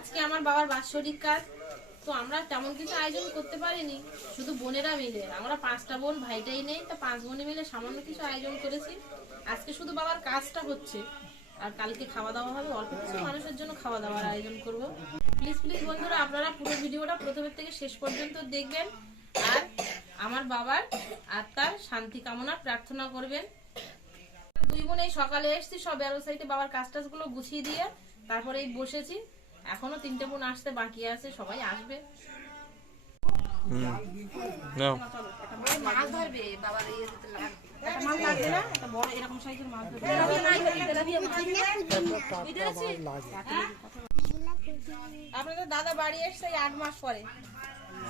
আজকে আমার বাবার বাৎসরিক কাজ, তো আমরা তেমন কিছু আয়োজন করতে পারিনি, শুধু বোনেরা মিলে, আমরা 5টা বোন, ভাইটাই নেই, তো 5 বোনে মিলে সামান্য কিছু আয়োজন করেছি। আজকে শুধু বাবার কাজটা হচ্ছে, আর কালকে খাওয়া দাওয়া হবে, অল্প কিছু মানুষের জন্য খাওয়া দাওয়ার আয়োজন করব। প্লিজ প্লিজ বন্ধুরা, আপনারা পুরো ভিডিওটা প্রথমের থেকে শেষ পর্যন্ত দেখবেন, আর আমার বাবার আত্মার শান্তি কামনা প্রার্থনা করবেন। 2 বোন এই সকালে এসেছি, সব ব্যবসায়ীতে বাবার কাজ টাজগুলো গুছিয়ে দিয়ে তারপরে এই বসেছি। এখনো 3টে বোন আসতে বাকি আছে, সবাই আসবে। মাছ ধরবে বাবার মাছ লাগবে না, একটা বড় এরকম সাইজের মাছ ধরবে। আপনাদের দাদা বাড়ি এসছে 8 মাস পরে,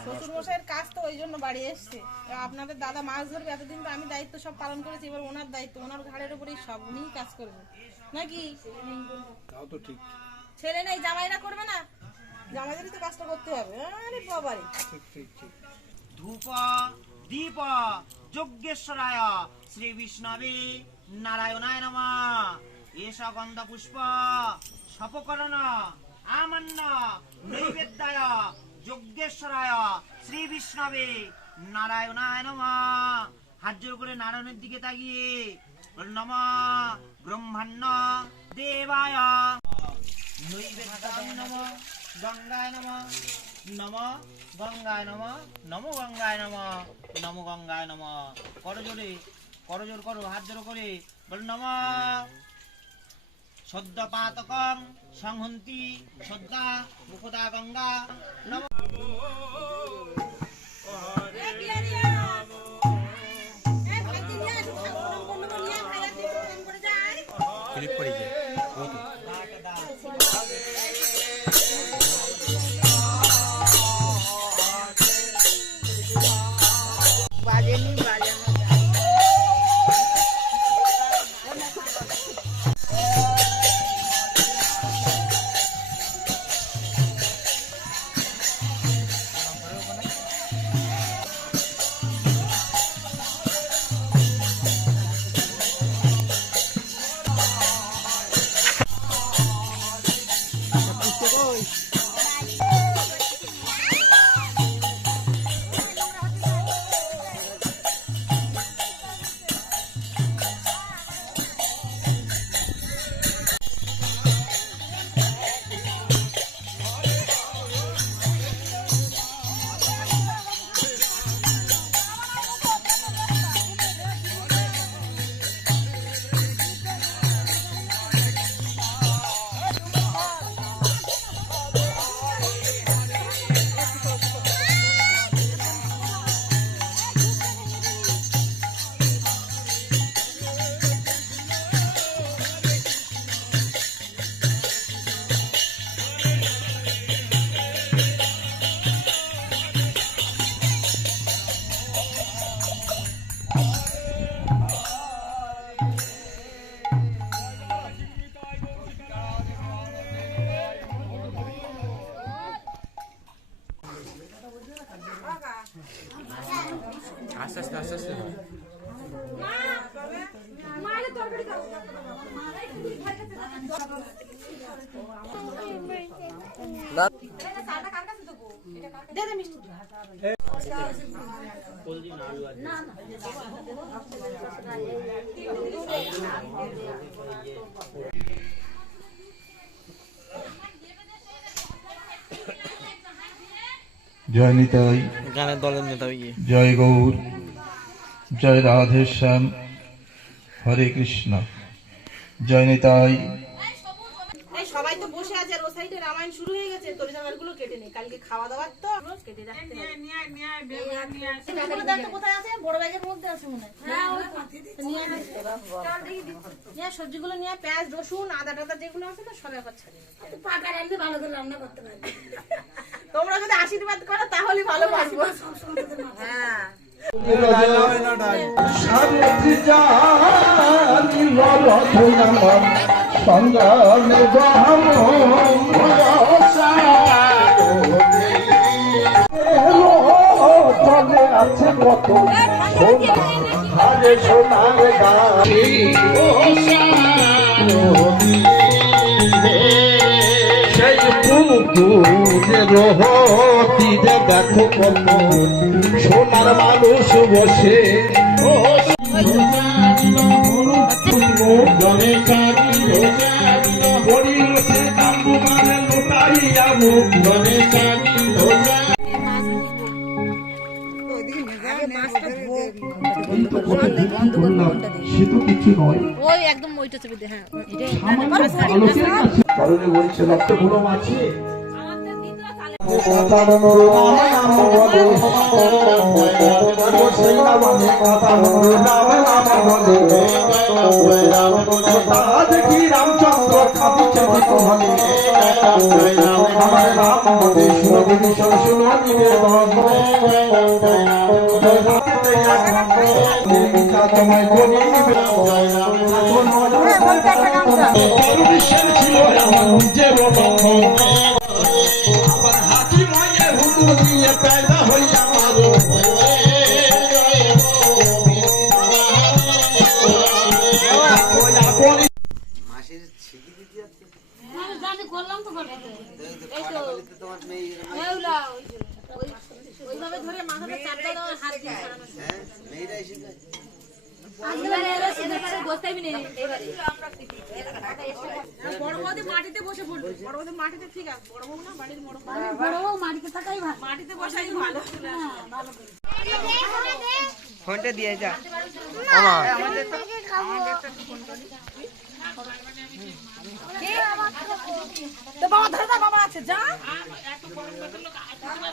শ্বশুর মশাইয়ের কাজ তো ওই জন্য বাড়ি এসছে। আপনাদের দাদা মাছ ধরবে, এতদিন তো আমি দায়িত্ব সব পালন করেছি, এবার ওনার দায়িত্ব, ওনার ঘাড়ের উপরেই সব, উনিই কাজ করবে নাকি? তাও তো ঠিক। ছেলে নেই, জামাইরা করবে না? জামাইদেরই তো কাজটা করতে হবে। আরে বাবারে, ঠিক ঠিক ঠিক। ধূপ দীপ যজ্ঞেশ্বরায় শ্রী বিষ্ণবে নারায়ণায় নমঃ। এষ গন্ধ পুষ্প সপকরণ আমান্য নৈবেদ্যায় যজ্ঞেশ্বরায় শ্রী বিষ্ণবে নারায়ণায় নমঃ। হাত জোর করে নারায়ণের দিকে তাকিয়ে নমঃ ব্রহ্মাণ্ড দেবায় নৈবেদ্যায় নমঃ গঙ্গায় নমঃ নমঃ গঙ্গায় নমঃ নমো গঙ্গায় নমঃ নমো গঙ্গায় নমঃ। করজোরে করজোর করো, হাত জোর করে বল নমঃ সদ্য পাতকং সংহন্তি সদ্যা মুখদা গঙ্গা নমঃ। ক্লিপ পড়ে যায়। আস্তে আস্তে আস্তে আস্তে জয় নিতাই, গানের দলের নেতা জয় গৌর, জয় রাধেশ্যাম, হরে কৃষ্ণ, জয় নিতাই। সবাই তো বসে আছে, আর ও সাইডে রামায়ণ শুরু হয়ে গেছে, তরি জামাইগুলো কেটে নেই, কালকে খাওয়া দাওয়ার তো কেটে রাখতে হবে। কোথায় আছে? বড় ব্যাগের মধ্যে আছে মনে হয়। সবজিগুলো নিয়ে, পেঁয়াজ রসুন আদা টাদা যেগুলো আছে না সব একবার ছাড়িয়ে ভালো করে রান্না করতে পারবে। তোমরা যদি আশীর্বাদ করো তাহলে ভালো পারবো। হ্যাঁ সংগ্রামে চলে আছে কত সোনার গাছি সেই রহতিতে দেখো কত সোনার মানুষ বসে ও সে তো কিছু নয় ওই একদম ওইটা ছবি দে, হ্যাঁ কারণে বলছে রক্ত গুলো আছে দেখি রামচন্দ্র কাঁদিছে আমার রাম বলে শুনো তোমায় ছিল আমার নিজের আবার হাতি মায়ে হুদু দিয়ে পেদা হইয়া মারো জানি করলাম তো ওইভাবে ধরে মাথাটা চাপটা দাও, হাত দিয়ে বড় বৌদি মাটিতে বসে পড়বে, বড় বৌদি মাটিতে ঠিক আছে, বড় বউ না বাড়ির বড় বউ মাটিতে থাকাই ভালো, মাটিতে বসাই ভালো। ফোনটা দিয়ে যা তো বাবা ধরে দা, বাবা আছে যা। আবার